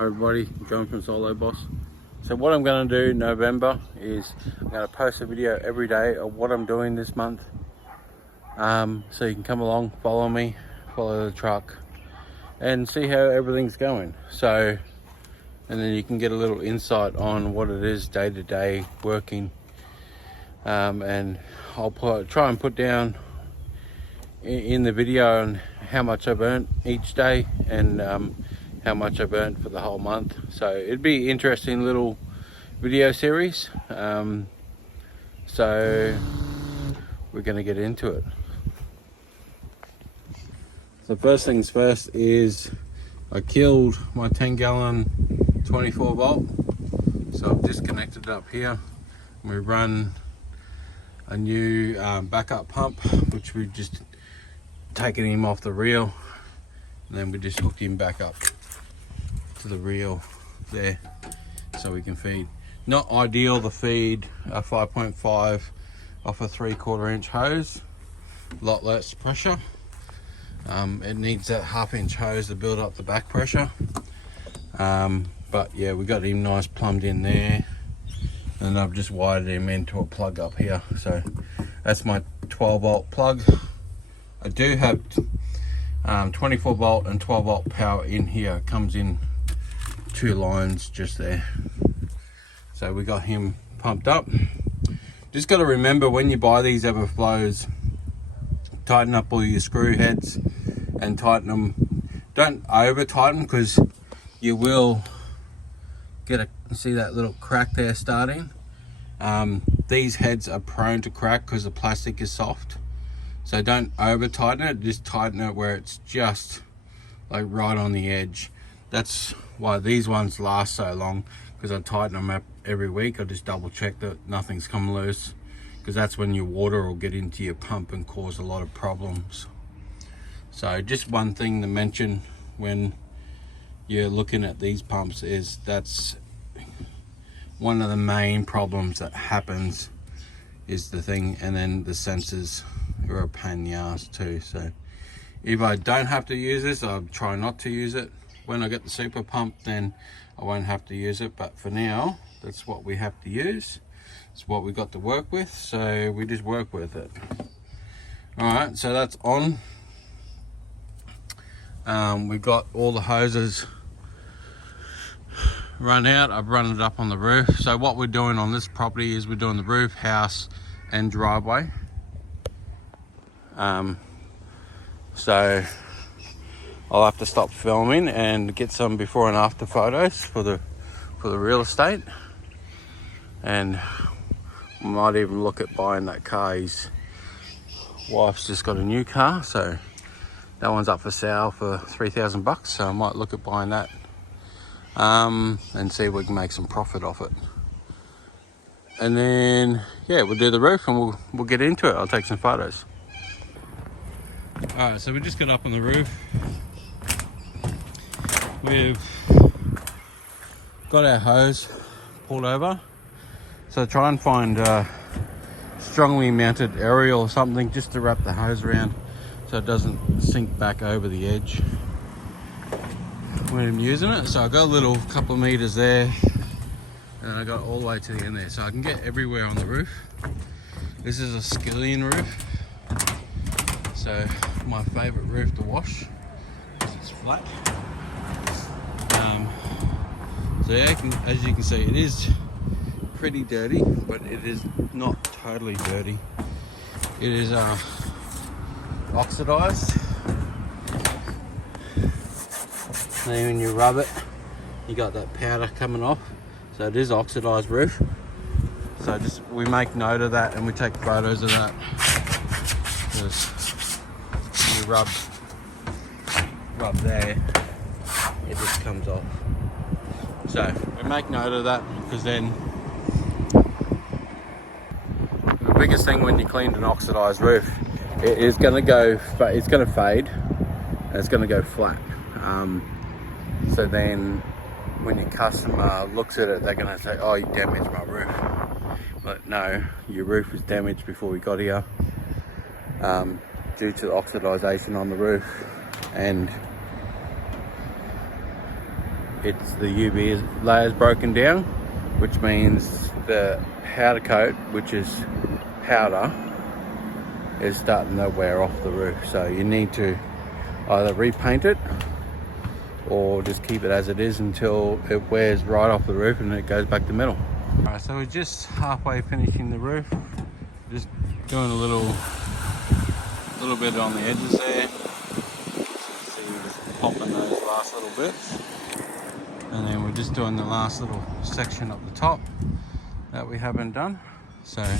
Hi everybody, John from Solo Boss. So what I'm going to do in November is I'm going to post a video every day of what I'm doing this month. So you can come along, follow me, follow the truck and see how everything's going. So, and then you can get a little insight on what it is day to day working. And I'll try and put down in the video on how much I've earned each day and how much I've earned for the whole month. So it'd be an interesting little video series. So we're going to get into it. So first things first is I killed my 10-gallon 24 volt. So I've disconnected it up here. We run a new backup pump, which we've just taken him off the reel, and then we just hooked him back up to the reel there so we can feed. Not ideal to feed a 5.5 off a 3/4 inch hose, a lot less pressure. It needs that 1/2 inch hose to build up the back pressure. But yeah, we got him nice plumbed in there, and I've just wired him into a plug up here. So that's my 12 volt plug. I do have 24 volt and 12 volt power in here. It comes in 2 lines just there. So we got him pumped up. Just got to remember when you buy these Everflows, tighten up all your screw heads and tighten them. Don't over tighten, because you will get see that little crack there starting. These heads are prone to crack because the plastic is soft. So don't over tighten it, just tighten it where it's just like right on the edge. That's why these ones last so long, because I tighten them up every week. I just double check that nothing's come loose, because that's when your water will get into your pump and cause a lot of problems. So just one thing to mention when you're looking at these pumps is that's one of the main problems that happens is the thing, and then the sensors are a pain in the ass too. So if I don't have to use this, I'll try not to use it. When I get the super pump, then I won't have to use it, but for now that's what we have to use. It's what we got to work with, so we just work with it. All right, so that's on. We've got all the hoses run out. I've run it up on the roof. So what we're doing on this property is we're doing the roof, house and driveway. So I'll have to stop filming and get some before and after photos for the real estate, and might even look at buying that car. His wife's just got a new car, so that one's up for sale for $3,000, so I might look at buying that and see if we can make some profit off it. And then yeah, we'll do the roof and we'll get into it. I'll take some photos. Alright, so we just got up on the roof. We've got our hose pulled over, so try and find a strongly mounted aerial or something just to wrap the hose around so it doesn't sink back over the edge when I'm using it. So I got a little couple of meters there, and I got all the way to the end there, so I can get everywhere on the roof. This is a skillion roof, so my favorite roof to wash because it's flat. So yeah, as you can see, it is pretty dirty, but it is not totally dirty. It is oxidized. And then when you rub it, you got that powder coming off. So it is oxidized roof. So just we make note of that and we take photos of that. Because when you rub there, it just comes off. So we make note of that, because then the biggest thing when you clean an oxidized roof, it is going to go, it's going to fade and it's going to go flat. So then when your customer looks at it, they're going to say, oh, you damaged my roof. But no, your roof was damaged before we got here due to the oxidization on the roof, and it's the UV layer is broken down, which means the powder coat, which is powder, is starting to wear off the roof. So you need to either repaint it or just keep it as it is until it wears right off the roof and it goes back to metal. Alright, so we're just halfway finishing the roof. Just doing a little bit on the edges there. So we're just popping those last little bits. And then we're just doing the last little section up the top that we haven't done. So I'm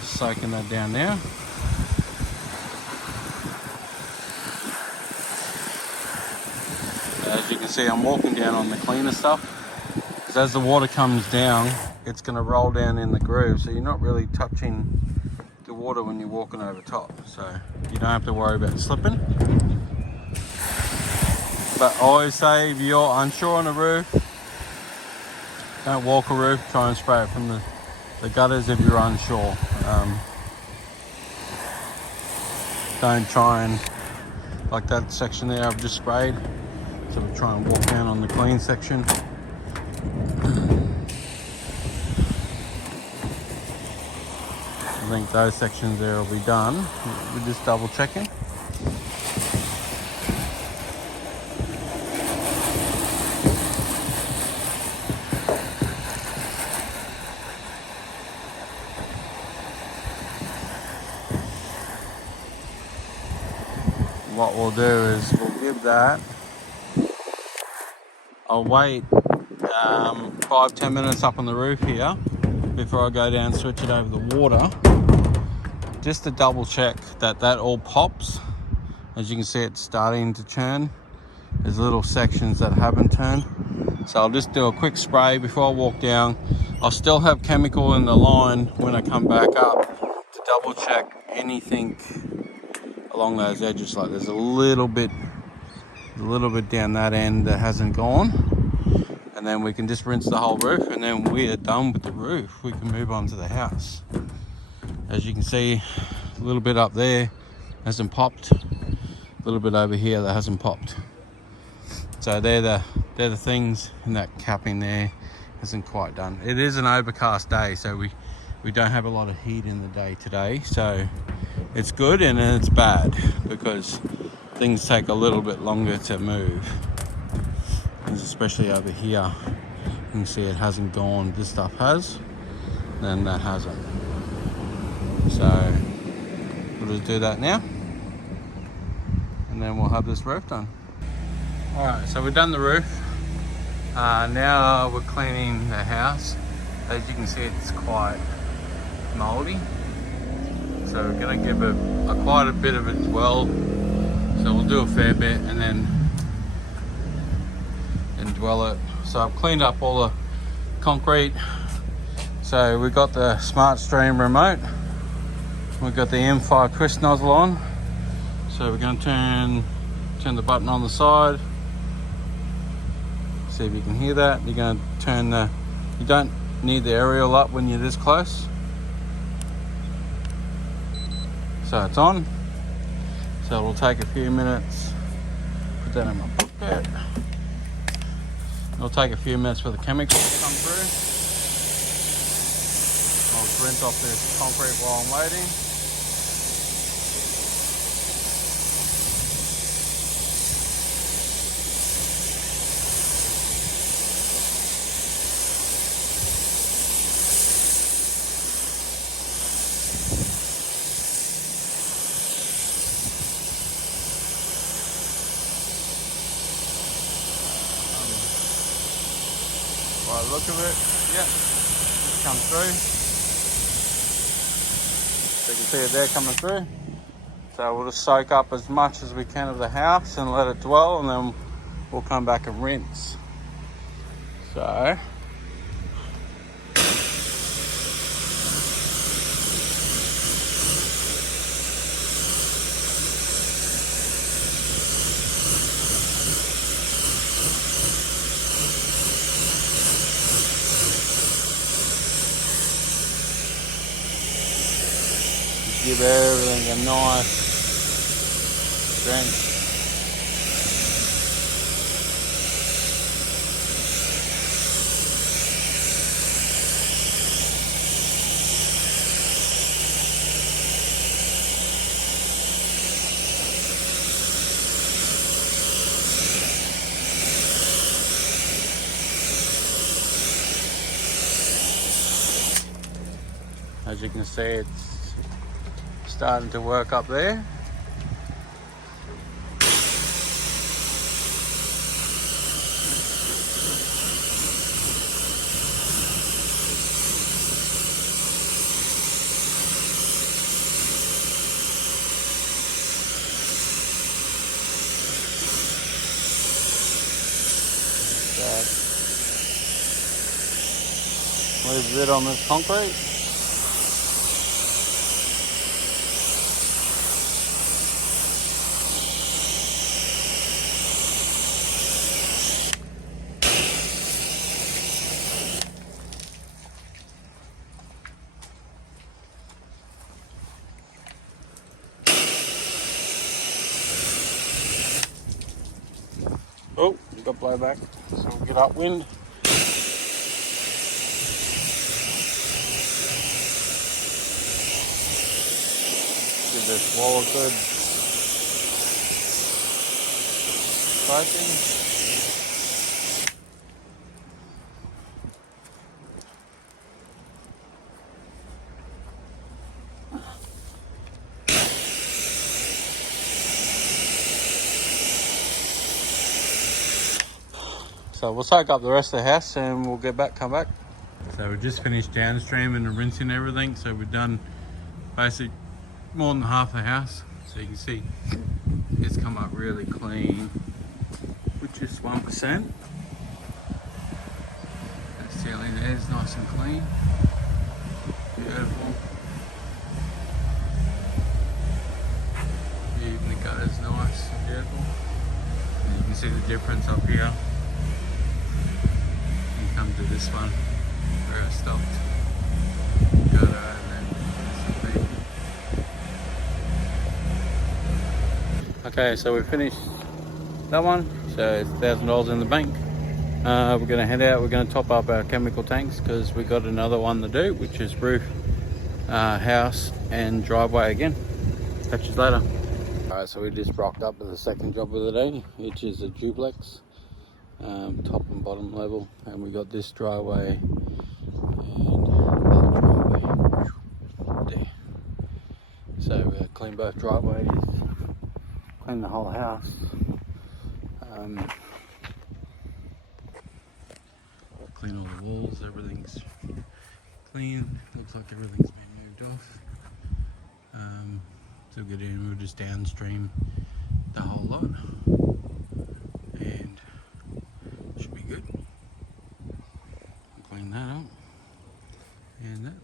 just soaking that down now. As you can see, I'm walking down on the cleaner stuff, because as the water comes down, it's going to roll down in the groove, so you're not really touching the water when you're walking over top, so you don't have to worry about slipping. But I always say, if you're unsure on a roof, don't walk a roof, try and spray it from the gutters if you're unsure. Don't try and, like that section there I've just sprayed, so we'll try and walk down on the clean section. I think those sections there will be done. We're just double checking. What we'll do is we'll give that, I'll wait 5-10 minutes up on the roof here before I go down and switch it over the water, just to double check that all pops. As you can see, it's starting to churn. There's little sections that haven't turned, so I'll just do a quick spray before I walk down. I'll still have chemical in the line when I come back up to double check anything along those edges. Like there's a little bit down that end that hasn't gone, and then we can just rinse the whole roof, and then we are done with the roof. We can move on to the house. As you can see, a little bit up there hasn't popped, a little bit over here that hasn't popped. So they're the things, and that capping there isn't quite done. It is an overcast day, so we don't have a lot of heat in the day today, so it's good and it's bad because things take a little bit longer to move. And especially over here, you can see it hasn't gone. This stuff has, then that hasn't. So we'll just do that now, and then we'll have this roof done. Alright, so we've done the roof. Now we're cleaning the house. As you can see, it's quite mouldy, so we're going to give it quite a bit of a dwell. So we'll do a fair bit and then dwell it. So I've cleaned up all the concrete. So we've got the Smart Stream remote, we've got the M5 twist nozzle on, so we're going to turn the button on the side. See if you can hear that. You're going to turn you don't need the aerial up when you're this close. So it's on. So it'll take a few minutes. Put that in my pocket. It'll take a few minutes for the chemicals to come through. I'll just rinse off this concrete while I'm waiting. By the look of it, yeah, it's come through. So you can see it there coming through. So we'll just soak up as much as we can of the house and let it dwell, and then we'll come back and rinse. So give everything a nice drench. As you can see, it's starting to work up there. Leave a bit on this concrete. Oh, we've got blowback, so we'll get upwind. Give this wall a good scraping. So we'll soak up the rest of the house and we'll come back. So we just finished downstream and rinsing everything. So we've done basically more than half the house. So you can see it's come up really clean, which is 1%. The ceiling there is nice and clean. Beautiful. Even the gutter's nice and beautiful. And you can see the difference up here. Come to this one where I stopped. Gutter and then okay, so we finished that one. So it's $1,000 in the bank. We're going to head out. We're going to top up our chemical tanks because we got another one to do, which is roof, house and driveway again. Catch you later. Alright, so we just rocked up with the second job of the day, which is a duplex. Top and bottom level, and we got this driveway and that driveway there. So we're clean both driveways, clean the whole house. Clean all the walls, everything's clean. Looks like everything's been moved off. So we'll get in, we'll just downstream the whole lot. And should be good. Clean that up. And that.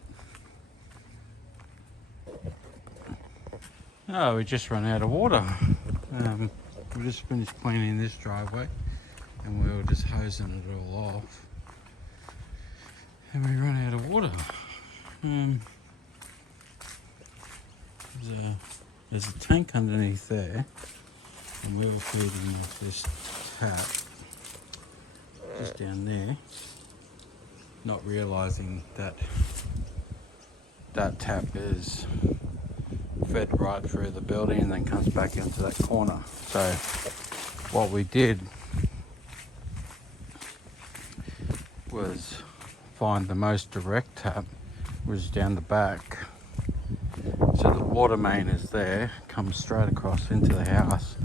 Oh, we just run out of water. We just finished cleaning this driveway and we were just hosing it all off. And we run out of water. There's a tank underneath there and we were feeding off this tap just down there, not realizing that that tap is fed right through the building and then comes back into that corner. So what we did was find the most direct tap, which is down the back. So the water main is there, comes straight across into the house,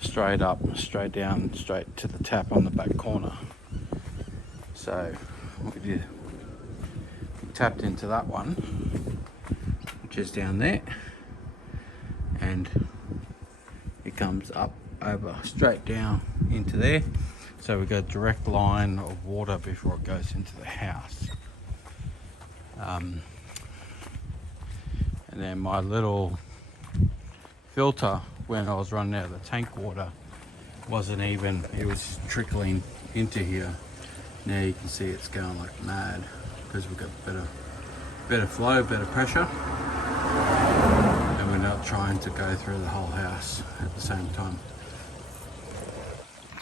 straight up, straight down, straight to the tap on the back corner. So what we did, we tapped into that one, which is down there, and it comes up over straight down into there. So we got a direct line of water before it goes into the house. And then my little filter, when I was running out of the tank water, wasn't even, it was trickling into here. Now you can see it's going like mad because we've got better flow, better pressure, and we're not trying to go through the whole house at the same time.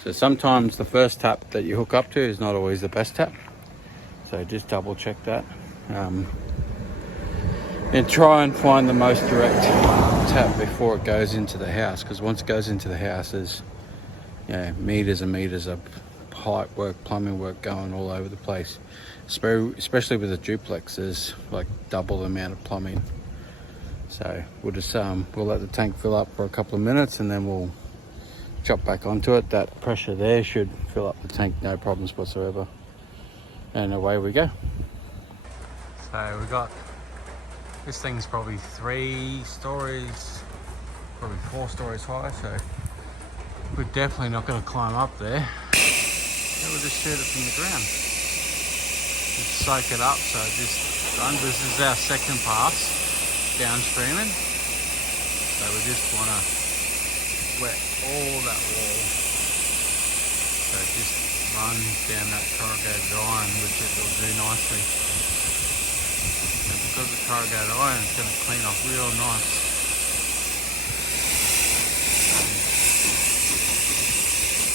So sometimes the first tap that you hook up to is not always the best tap, so just double check that. And try and find the most direct tap before it goes into the house, because once it goes into the house, there's meters and meters of height work, plumbing work going all over the place, especially with the duplex. There's like double the amount of plumbing. So we'll just we'll let the tank fill up for a couple of minutes and then we'll chop back onto it. That pressure there should fill up the tank, no problems whatsoever. And away we go. So we got, this thing's probably 3 stories, probably 4 stories high, so we're definitely not going to climb up there. So we'll just shoot it from the ground. Just soak it up, so just done. This is our second pass downstreaming. So we just want to wet all that wall. So it just runs down that corrugated iron, which it will do nicely. And because the corrugated iron is going to clean off real nice.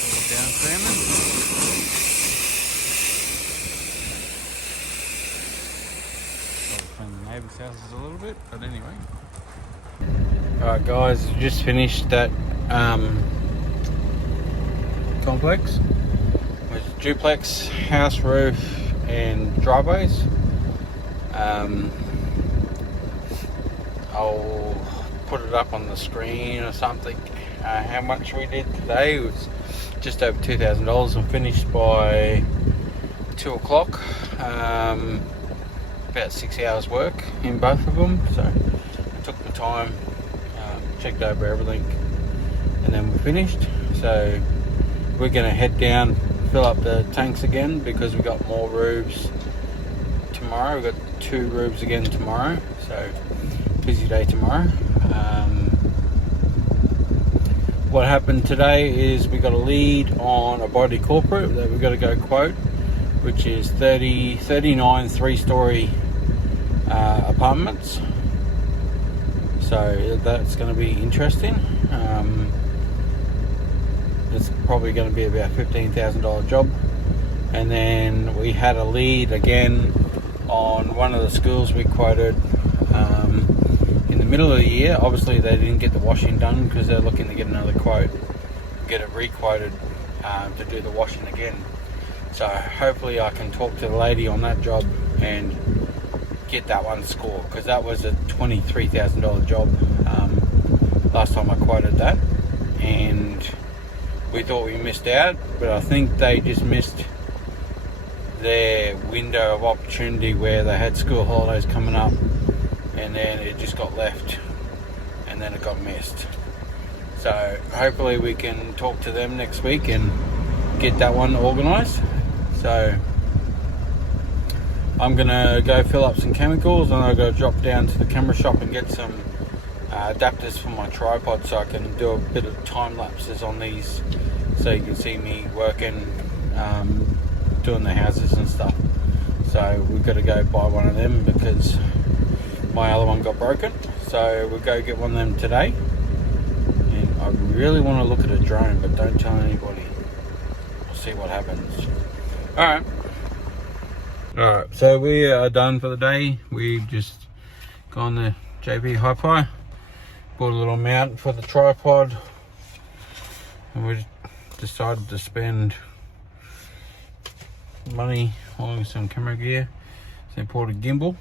All downstreaming. I'll clean the neighbours' houses a little bit, but anyway. Alright guys, just finished that complex with duplex, house roof and driveways. I'll put it up on the screen or something. How much we did today was just over $2,000 and finished by 2 o'clock. About 6 hours work in both of them, so I took the time, checked over everything, and then we finished. So we're going to head down, fill up the tanks again because we got more roofs tomorrow. We've got 2 roofs again tomorrow, so busy day tomorrow. What happened today is we got a lead on a body corporate that we've got to go quote, which is 39 3-story apartments. So that's going to be interesting. It's probably going to be about $15,000 job. And then we had a lead again on one of the schools we quoted in the middle of the year. Obviously they didn't get the washing done because they're looking to get another quote, get it re-quoted to do the washing again. So hopefully I can talk to the lady on that job and get that one scored, because that was a $23,000 job last time I quoted that, and we thought we missed out, but I think they just missed their window of opportunity where they had school holidays coming up and then it just got left and then it got missed. So hopefully we can talk to them next week and get that one organised. So I'm gonna go fill up some chemicals and I've got to drop down to the camera shop and get some adapters for my tripod so I can do a bit of time lapses on these so you can see me working, doing the houses and stuff. So we've got to go buy one of them because my other one got broken. So we'll go get one of them today. And I really want to look at a drone, but don't tell anybody. We'll see what happens. Alright, so we are done for the day. We've just gone to JB Hi-Fi, bought a little mount for the tripod, and we decided to spend money on some camera gear. So we bought a gimbal,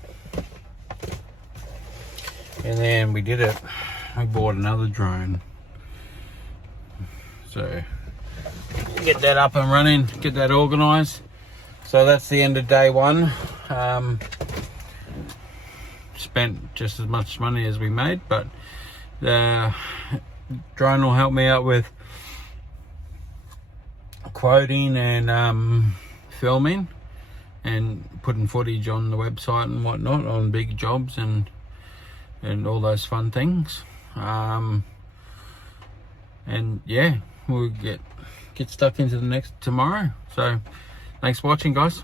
and then we did it. We bought another drone. So get that up and running, get that organised. So that's the end of day one. Spent just as much money as we made, but the drone will help me out with quoting and filming and putting footage on the website and whatnot on big jobs and all those fun things. And yeah, we'll get stuck into the next tomorrow. So thanks for watching, guys.